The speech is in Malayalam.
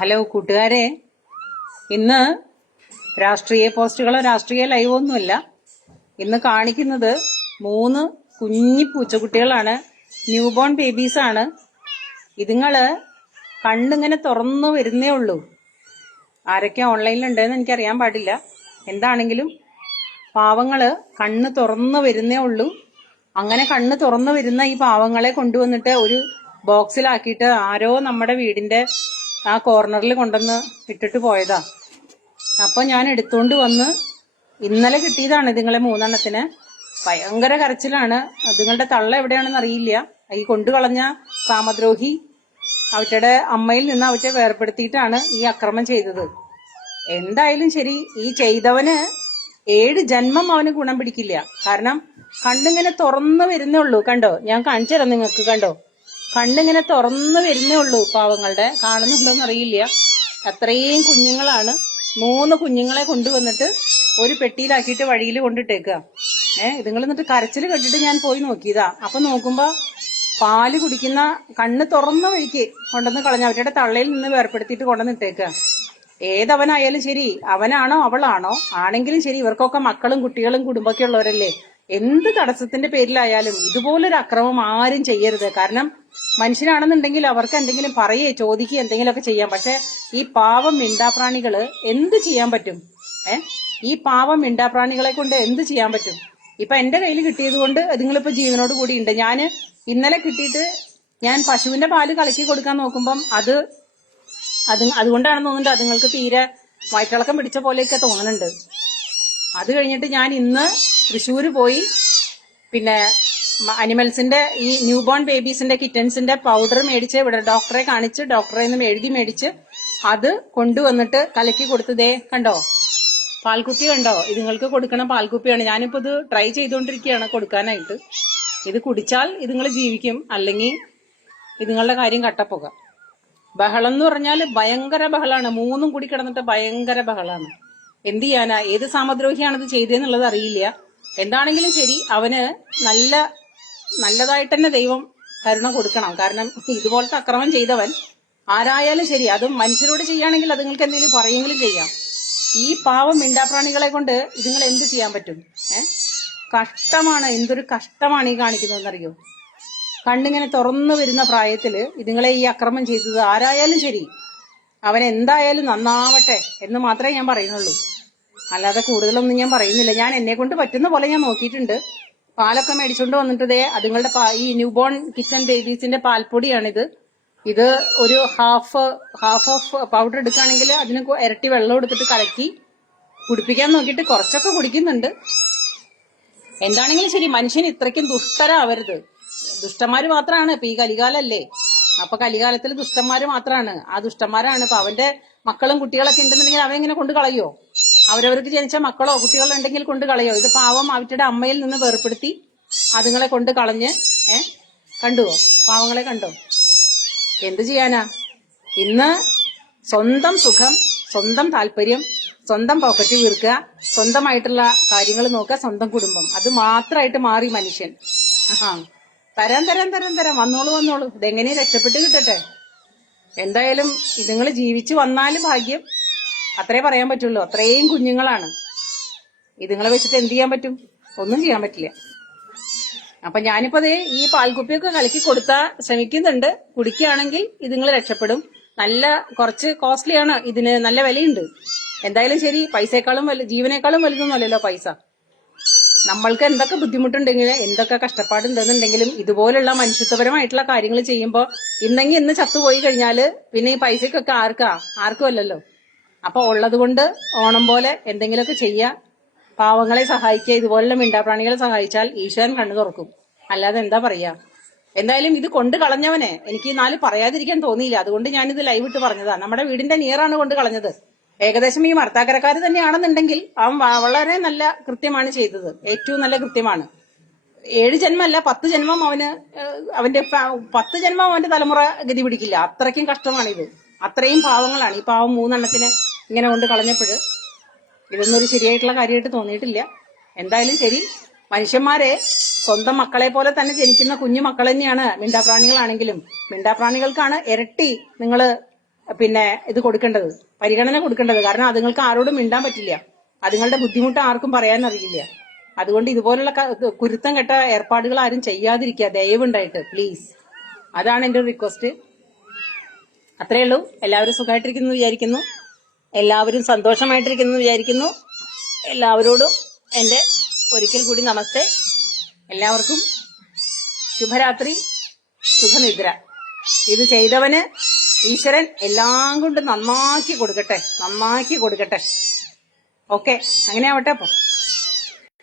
ഹലോ കൂട്ടുകാരെ. ഇന്ന് രാഷ്ട്രീയ പോസ്റ്റുകളോ രാഷ്ട്രീയ ലൈവോ ഒന്നുമല്ല. ഇന്ന് കാണിക്കുന്നത് മൂന്ന് കുഞ്ഞി പൂച്ചക്കുട്ടികളാണ്. ന്യൂ ബോൺ ബേബീസ് ആണ്. ഇതുങ്ങൾ കണ്ണിങ്ങനെ തുറന്നു വരുന്നേ ഉള്ളൂ. ആരൊക്കെ ഓൺലൈനിലുണ്ടെന്ന് എനിക്കറിയാൻ പാടില്ല. എന്താണെങ്കിലും പാവങ്ങൾ കണ്ണ് തുറന്നു വരുന്നേ ഉള്ളൂ. അങ്ങനെ കണ്ണ് തുറന്നു വരുന്ന ഈ പാവങ്ങളെ കൊണ്ടുവന്നിട്ട് ഒരു ബോക്സിലാക്കിയിട്ട് ആരോ നമ്മുടെ വീടിന്റെ ആ കോർണറിൽ കൊണ്ടുവന്ന് ഇട്ടിട്ട് പോയതാ. അപ്പൊ ഞാൻ എടുത്തുകൊണ്ട് വന്ന് ഇന്നലെ കിട്ടിയതാണ് ഇതുങ്ങളെ മൂന്നെണ്ണത്തിന്. ഭയങ്കര കരച്ചിലാണ്. അതുങ്ങളുടെ തള്ള എവിടെയാണെന്ന് അറിയില്ല. ഈ കൊണ്ടു കളഞ്ഞ സാമദ്രോഹി അവറ്റയുടെ അമ്മയിൽ നിന്ന് അവറ്റെ വേർപ്പെടുത്തിയിട്ടാണ് ഈ അക്രമം ചെയ്തത്. എന്തായാലും ശരി ഈ ചെയ്തവന് ഏഴ് ജന്മം അവന് ഗുണം പിടിക്കില്ല. കാരണം കണ്ടിങ്ങനെ തുറന്നു വരുന്നേ ഉള്ളൂ. കണ്ടോ? ഞാൻ കാണിച്ചു തരാം നിങ്ങൾക്ക്. കണ്ടോ? കണ്ണിങ്ങനെ തുറന്നു വരുന്നേ ഉള്ളൂ പാവങ്ങളുടെ. കാണുന്നുണ്ടോന്ന് അറിയില്ല അത്രയും കുഞ്ഞുങ്ങളാണ്. മൂന്ന് കുഞ്ഞുങ്ങളെ കൊണ്ടുവന്നിട്ട് ഒരു പെട്ടിയിലാക്കിയിട്ട് വഴിയിൽ കൊണ്ടിട്ടേക്കുക ഏഹ് ഇതുങ്ങൾ എന്നിട്ട് കരച്ചിൽ കണ്ടിട്ട് ഞാൻ പോയി നോക്കിയതാ. അപ്പൊ നോക്കുമ്പോ പാൽ കുടിക്കുന്ന കണ്ണ് തുറന്ന വഴിക്ക് കൊണ്ടുവന്ന് കളഞ്ഞ അവരുടെ തള്ളയിൽ നിന്ന് വേർപ്പെടുത്തിയിട്ട് കൊണ്ടുവന്നിട്ടേക്കുക ഏതവനായാലും ശരി അവനാണോ അവളാണോ? ആണെങ്കിലും ശരി ഇവർക്കൊക്കെ മക്കളും കുട്ടികളും കുടുംബമൊക്കെ ഉള്ളവരല്ലേ? എന്ത് തടസ്സത്തിന്റെ പേരിലായാലും ഇതുപോലൊരു അക്രമം ആരും ചെയ്യരുത്. കാരണം മനുഷ്യനാണെന്നുണ്ടെങ്കിൽ അവർക്ക് എന്തെങ്കിലും പറയേ ചോദിക്കുക എന്തെങ്കിലുമൊക്കെ ചെയ്യാം. പക്ഷെ ഈ പാവം മിണ്ടാപ്രാണികൾ എന്ത് ചെയ്യാൻ പറ്റും? ഏ? ഈ പാവം മിണ്ടാപ്രാണികളെ കൊണ്ട് എന്ത് ചെയ്യാൻ പറ്റും? ഇപ്പൊ എന്റെ കയ്യിൽ കിട്ടിയത് കൊണ്ട് നിങ്ങളിപ്പോ ജീവനോട് കൂടി ഉണ്ട്. ഞാൻ ഇന്നലെ കിട്ടിയിട്ട് ഞാൻ പശുവിന്റെ പാൽ കലക്കി കൊടുക്കാൻ നോക്കുമ്പം അത് അത് അതുകൊണ്ടാണെന്ന് തോന്നുന്നത് അതുങ്ങൾക്ക് തീരെ വയറ്റിളക്കം പിടിച്ച പോലെയൊക്കെ തോന്നുന്നുണ്ട്. അത് കഴിഞ്ഞിട്ട് ഞാൻ ഇന്ന് തൃശ്ശൂര് പോയി. പിന്നെ അനിമൽസിന്റെ ഈ ന്യൂ ബോൺ ബേബീസിന്റെ കിറ്റൻസിന്റെ പൗഡർ മേടിച്ച് ഇവിടെ ഡോക്ടറെ കാണിച്ച് ഡോക്ടറെ നിന്ന് എഴുതി മേടിച്ച് അത് കൊണ്ടുവന്നിട്ട് കലക്കി കൊടുത്തതേ കണ്ടോ? പാൽക്കുപ്പി കണ്ടോ? ഇത് നിങ്ങൾക്ക് കൊടുക്കണ പാൽക്കുപ്പിയാണ്. ഞാനിപ്പോ ഇത് ട്രൈ ചെയ്തുകൊണ്ടിരിക്കുകയാണ് കൊടുക്കാനായിട്ട്. ഇത് കുടിച്ചാൽ ഇതുങ്ങൾ ജീവിക്കും. അല്ലെങ്കിൽ ഇതുങ്ങളുടെ കാര്യം കട്ടപ്പുക. ബഹളം എന്ന് പറഞ്ഞാൽ ഭയങ്കര ബഹളാണ്. മൂന്നും കൂടി കിടന്നിട്ട് ഭയങ്കര ബഹളാണ്. എന്ത് ചെയ്യാനാ? ഏത് സാമദ്രോഹിയാണ് ഇത് ചെയ്തതെന്നുള്ളത് അറിയില്ല. എന്താണെങ്കിലും ശരി അവന് നല്ല നല്ലതായിട്ട് തന്നെ ദൈവം കരുണ കൊടുക്കണം. കാരണം ഇതുപോലത്തെ അക്രമം ചെയ്തവൻ ആരായാലും ശരി അതും മനുഷ്യരോട് ചെയ്യുകയാണെങ്കിൽ നിങ്ങൾക്ക് എന്തെങ്കിലും പറയെങ്കിലും ചെയ്യാം. ഈ പാവം മിണ്ടാപ്രാണികളെ കൊണ്ട് ഇതുങ്ങൾ എന്ത് ചെയ്യാൻ പറ്റും? ഏ? കഷ്ടമാണ്. എന്തൊരു കഷ്ടമാണ് ഈ കാണിക്കുന്നതെന്നറിയോ? കണ്ണിങ്ങനെ തുറന്നു വരുന്ന പ്രായത്തിൽ ഇതുങ്ങളെ ഈ അക്രമം ചെയ്തത് ആരായാലും ശരി അവൻ എന്തായാലും നന്നാവട്ടെ എന്ന് മാത്രമേ ഞാൻ പറയുന്നുള്ളൂ. അല്ലാതെ കൂടുതലൊന്നും ഞാൻ പറയുന്നില്ല. ഞാൻ എന്നെ കൊണ്ട് പറ്റുന്ന പോലെ ഞാൻ നോക്കിയിട്ടുണ്ട്. പാലൊക്കെ മേടിച്ചോണ്ട് വന്നിട്ടതേ അതുങ്ങളുടെ ഈ ന്യൂബോൺ കിച്ചൺ ബേബീസിന്റെ പാൽപ്പൊടിയാണിത്. ഇത് ഒരു ഹാഫ് ഹാഫ് ഓഫ് പൗഡർ എടുക്കുകയാണെങ്കിൽ അതിന് ഇരട്ടി വെള്ളം എടുത്തിട്ട് കലക്കി കുടിപ്പിക്കാൻ നോക്കിയിട്ട് കുറച്ചൊക്കെ കുടിക്കുന്നുണ്ട്. എന്താണെങ്കിലും ശരി മനുഷ്യൻ ഇത്രയ്ക്കും ദുഷ്ടരാവരുത്. ദുഷ്ടന്മാര് മാത്രമാണ് ഇപ്പൊ ഈ കലികാലല്ലേ. അപ്പൊ കലികാലത്തിൽ ദുഷ്ടന്മാര് മാത്രമാണ് ആ ദുഷ്ടന്മാരാണ്. ഇപ്പൊ അവന്റെ മക്കളും കുട്ടികളൊക്കെ ഉണ്ടെന്നുണ്ടെങ്കിൽ അവൻ എങ്ങനെ കൊണ്ട് കളയോ? അവരവർക്ക് ജനിച്ച മക്കളോ കുട്ടികളോ ഉണ്ടെങ്കിൽ കൊണ്ട് കളയോ. ഇത് പാവം അവരുടെ അമ്മയിൽ നിന്ന് വേർപ്പെടുത്തി അതുങ്ങളെ കൊണ്ട് കളഞ്ഞ് ഏ കണ്ടുവോ പാവങ്ങളെ കണ്ടോ? എന്ത് ചെയ്യാനാ? ഇന്ന് സ്വന്തം സുഖം സ്വന്തം താല്പര്യം സ്വന്തം പോക്കറ്റ് വീർക്കുക സ്വന്തമായിട്ടുള്ള കാര്യങ്ങൾ നോക്കുക സ്വന്തം കുടുംബം. അത് മാത്രമായിട്ട് മാറി മനുഷ്യൻ. ആ തരാൻ തരാൻ തരാൻ തരാം. വന്നോളൂ വന്നോളൂ. ഇതെങ്ങനെ രക്ഷപ്പെട്ട് കിട്ടട്ടെ? എന്തായാലും ഇതുങ്ങൾ ജീവിച്ചു വന്നാലും ഭാഗ്യം. അത്രേ പറയാൻ പറ്റുള്ളൂ. അത്രയും കുഞ്ഞുങ്ങളാണ്. ഇതുങ്ങളെ വെച്ചിട്ട് എന്ത് ചെയ്യാൻ പറ്റും? ഒന്നും ചെയ്യാൻ പറ്റില്ല. അപ്പൊ ഞാനിപ്പോ അതേ ഈ പാൽക്കുപ്പിയൊക്കെ കലക്കി കൊടുത്താ ശ്രമിക്കുന്നുണ്ട്. കുടിക്കുകയാണെങ്കിൽ ഇതുങ്ങൾ രക്ഷപ്പെടും. നല്ല കുറച്ച് കോസ്റ്റ്ലി ആണ്. ഇതിന് നല്ല വിലയുണ്ട്. എന്തായാലും ശരി പൈസയെക്കാളും വലു ജീവനേക്കാളും വലുതൊന്നുമല്ലല്ലോ പൈസ. നമ്മൾക്ക് എന്തൊക്കെ ബുദ്ധിമുട്ടുണ്ടെങ്കിൽ എന്തൊക്കെ കഷ്ടപ്പാടുണ്ടെന്നുണ്ടെങ്കിലും ഇതുപോലുള്ള മനുഷ്യത്വപരമായിട്ടുള്ള കാര്യങ്ങൾ ചെയ്യുമ്പോൾ ഇന്നെങ്കിൽ ഇന്ന് ചത്തുപോയി കഴിഞ്ഞാൽ പിന്നെ ഈ പൈസക്കൊക്കെ ആർക്കാ? ആർക്കും അല്ലല്ലോ. അപ്പൊ ഉള്ളത് കൊണ്ട് ഓണം പോലെ എന്തെങ്കിലുമൊക്കെ ചെയ്യുക പാവങ്ങളെ സഹായിക്കുക ഇതുപോലെ മിണ്ടാപ്രാണികളെ സഹായിച്ചാൽ ഈശ്വരൻ കണ്ണു തുറക്കും. അല്ലാതെ എന്താ പറയാ? എന്തായാലും ഇത് കൊണ്ട് കളഞ്ഞവനെ എനിക്ക് നാല് പറയാതിരിക്കാൻ തോന്നിയില്ല. അതുകൊണ്ട് ഞാനിത് ലൈവ് ഇട്ട് പറഞ്ഞതാ. നമ്മുടെ വീടിന്റെ നിയറാണ് കൊണ്ട് കളഞ്ഞത്. ഏകദേശം ഈ മർത്താക്കരക്കാർ തന്നെയാണെന്നുണ്ടെങ്കിൽ അവൻ വളരെ നല്ല കൃത്യമാണ് ചെയ്തത്. ഏറ്റവും നല്ല കൃത്യമാണ്. ഏഴ് ജന്മല്ല പത്ത് ജന്മം അവന് അവന്റെ പത്ത് ജന്മം അവന്റെ തലമുറ ഗതി പിടിക്കില്ല. അത്രയ്ക്കും കഷ്ടമാണിത്. അത്രയും പാവങ്ങളാണ്. ഈ പാവം മൂന്നെണ്ണത്തിന് ഇങ്ങനെ കൊണ്ട് കളഞ്ഞപ്പോഴ് ഇതൊന്നും ഒരു ശരിയായിട്ടുള്ള കാര്യമായിട്ട് തോന്നിയിട്ടില്ല. എന്തായാലും ശരി മനുഷ്യന്മാരെ സ്വന്തം മക്കളെ പോലെ തന്നെ ജനിക്കുന്ന കുഞ്ഞു മക്കൾ തന്നെയാണ് മിണ്ടാപ്രാണികളാണെങ്കിലും മിണ്ടാപ്രാണികൾക്കാണ് ഇരട്ടി നിങ്ങൾ പിന്നെ ഇത് കൊടുക്കേണ്ടത് പരിഗണന കൊടുക്കേണ്ടത്. കാരണം അതുങ്ങൾക്ക് ആരോടും മിണ്ടാൻ പറ്റില്ല. അതുങ്ങളുടെ ബുദ്ധിമുട്ട് ആർക്കും പറയാൻ അറിയില്ല. അതുകൊണ്ട് ഇതുപോലുള്ള കുരുത്തം കെട്ട ഏർപ്പാടുകൾ ആരും ചെയ്യാതിരിക്കുക ദയവുണ്ടായിട്ട് പ്ലീസ് അതാണ് എന്റെ റിക്വസ്റ്റ് അത്രേ ഉള്ളൂ. എല്ലാവരും സുഖമായിട്ടിരിക്കുന്നു വിചാരിക്കുന്നു. എല്ലാവരും സന്തോഷമായിട്ടിരിക്കുന്നു വിചാരിക്കുന്നു. എല്ലാവരോടും എന്റെ ഒരിക്കൽ കൂടി നമസ്തേ. എല്ലാവർക്കും ശുഭരാത്രി സുഖനിദ്ര ഇത് ചെയ്തവന് ഈശ്വരൻ എല്ലാം കൊണ്ട് നന്നാക്കി കൊടുക്കട്ടെ നന്നാക്കി കൊടുക്കട്ടെ. ഓക്കെ അങ്ങനെ ആവട്ടെ അപ്പൊ.